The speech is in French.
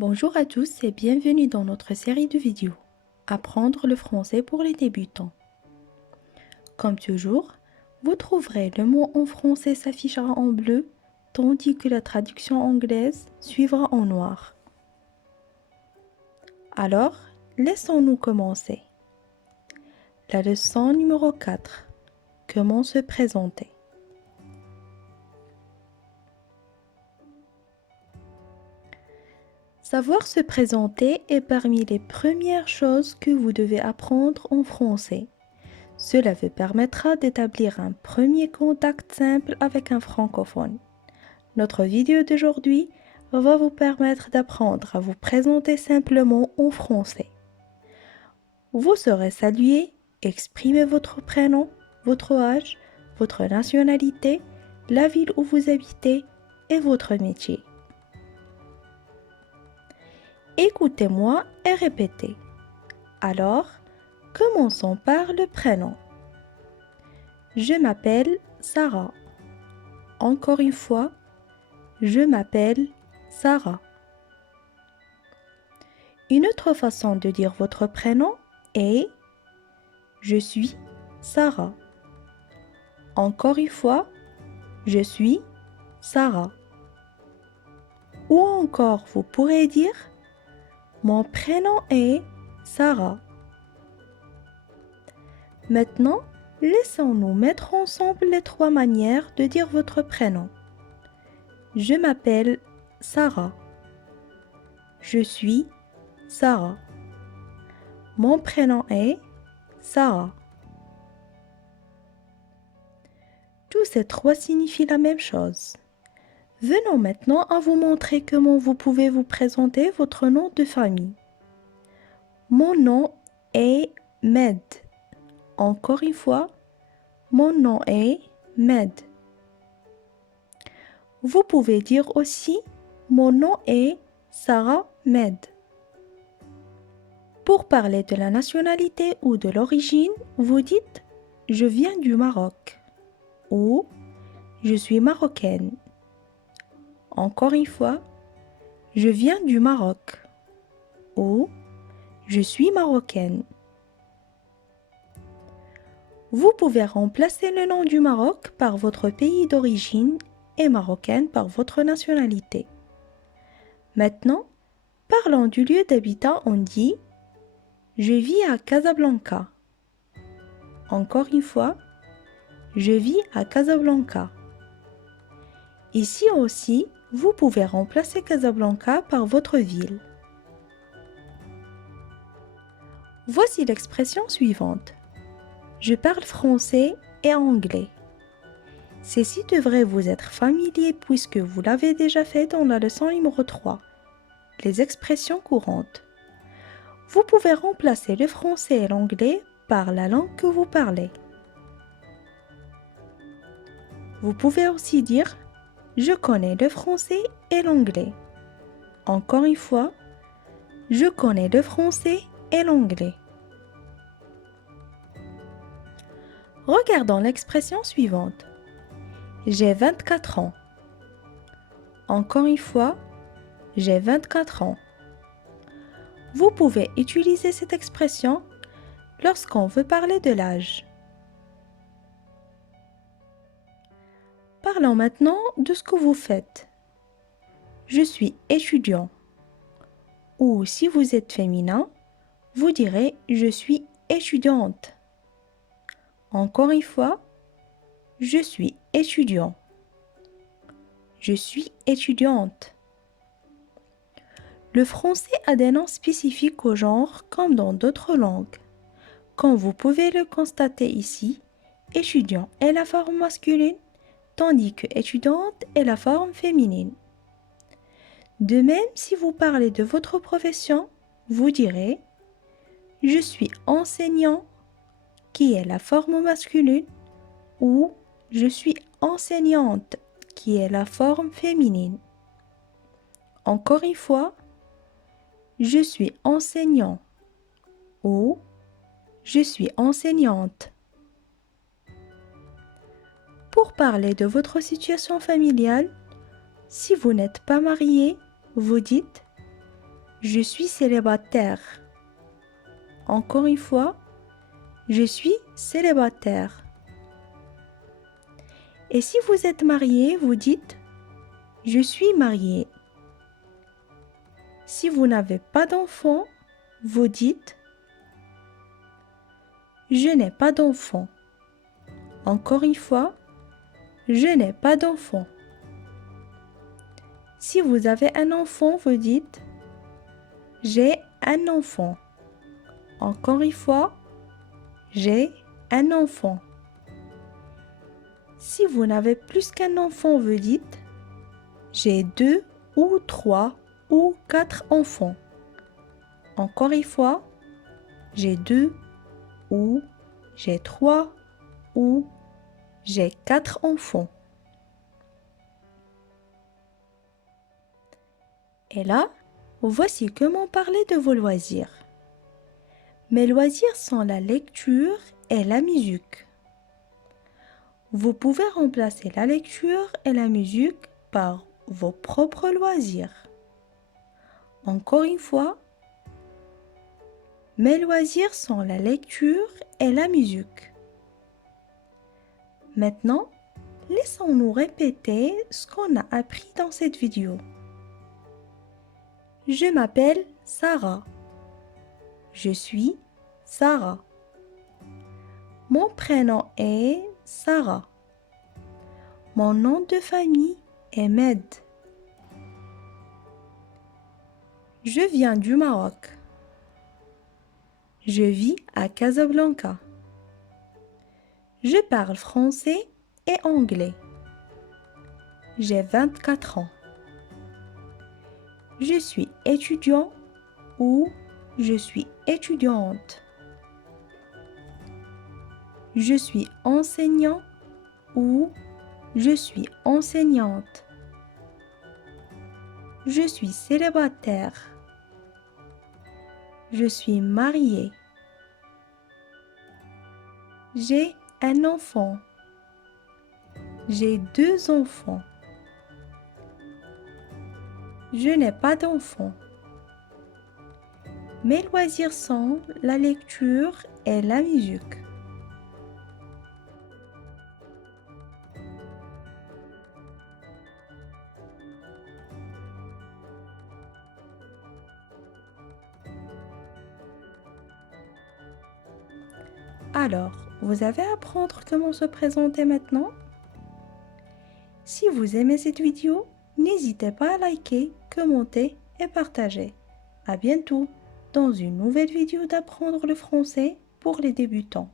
Bonjour à tous et bienvenue dans notre série de vidéos Apprendre le français pour les débutants. Comme toujours, vous trouverez le mot en français s'affichera en bleu, tandis que la traduction anglaise suivra en noir. Alors, laissons-nous commencer. La leçon numéro 4. Comment se présenter? Savoir se présenter est parmi les premières choses que vous devez apprendre en français. Cela vous permettra d'établir un premier contact simple avec un francophone. Notre vidéo d'aujourd'hui va vous permettre d'apprendre à vous présenter simplement en français. Vous serez salué, exprimez votre prénom, votre âge, votre nationalité, la ville où vous habitez et votre métier. Écoutez-moi et répétez. Alors, commençons par le prénom. Je m'appelle Sarah. Encore une fois, je m'appelle Sarah. Une autre façon de dire votre prénom est je suis Sarah. Encore une fois, je suis Sarah. Ou encore, vous pourrez dire mon prénom est Sarah. Maintenant, laissons-nous mettre ensemble les trois manières de dire votre prénom. Je m'appelle Sarah. Je suis Sarah. Mon prénom est Sarah. Tous ces trois signifient la même chose. Venons maintenant à vous montrer comment vous pouvez vous présenter votre nom de famille. Mon nom est Med. Encore une fois, mon nom est Med. Vous pouvez dire aussi mon nom est Sarah Med. Pour parler de la nationalité ou de l'origine, vous dites je viens du Maroc ou je suis marocaine. Encore une fois, je viens du Maroc ou je suis marocaine. Vous pouvez remplacer le nom du Maroc par votre pays d'origine et marocaine par votre nationalité. Maintenant, parlons du lieu d'habitat, on dit je vis à Casablanca. Encore une fois, je vis à Casablanca. Ici aussi, vous pouvez remplacer Casablanca par votre ville. Voici l'expression suivante. Je parle français et anglais. Ceci devrait vous être familier puisque vous l'avez déjà fait dans la leçon numéro 3, les expressions courantes. Vous pouvez remplacer le français et l'anglais par la langue que vous parlez. Vous pouvez aussi dire « Je connais le français et l'anglais ». Encore une fois, « Je connais le français et l'anglais ». Regardons l'expression suivante. J'ai 24 ans. Encore une fois, j'ai 24 ans. Vous pouvez utiliser cette expression lorsqu'on veut parler de l'âge. Parlons maintenant de ce que vous faites. Je suis étudiant. Ou si vous êtes féminin, vous direz je suis étudiante. Encore une fois, je suis étudiant. Je suis étudiante. Le français a des noms spécifiques au genre comme dans d'autres langues. Comme vous pouvez le constater ici, étudiant est la forme masculine, tandis que étudiante est la forme féminine. De même, si vous parlez de votre profession, vous direz « Je suis enseignant » qui est la forme masculine ou « Je suis enseignante » qui est la forme féminine. Encore une fois, je suis enseignant ou je suis enseignante. Pour parler de votre situation familiale, si vous n'êtes pas marié, vous dites Je suis célibataire. Encore une fois, je suis célibataire. Et si vous êtes marié, vous dites je suis marié. Si vous n'avez pas d'enfant, vous dites je n'ai pas d'enfant. Encore une fois, je n'ai pas d'enfant. Si vous avez un enfant, vous dites j'ai un enfant. Encore une fois, j'ai un enfant. Si vous n'avez plus qu'un enfant, vous dites j'ai 2 ou 3 ou 4 enfants. Encore une fois, j'ai 2 ou j'ai 3 ou j'ai 4 enfants. Et là, voici comment parler de vos loisirs. Mes loisirs sont la lecture et la musique. Vous pouvez remplacer la lecture et la musique par vos propres loisirs. Encore une fois, mes loisirs sont la lecture et la musique. Maintenant, laissons-nous répéter ce qu'on a appris dans cette vidéo. Je m'appelle Sarah. Je suis Sarah. Mon prénom est Sarah. Mon nom de famille est Med. Je viens du Maroc. Je vis à Casablanca. Je parle français et anglais. J'ai 24 ans. Je suis étudiant ou je suis étudiante. Je suis enseignant ou je suis enseignante. Je suis célibataire. Je suis mariée. J'ai un enfant. J'ai 2 enfants. Je n'ai pas d'enfant. Mes loisirs sont la lecture et la musique. Alors, vous avez à apprendre comment se présenter maintenant? Si vous aimez cette vidéo, n'hésitez pas à liker, commenter et partager. À bientôt dans une nouvelle vidéo d'apprendre le français pour les débutants.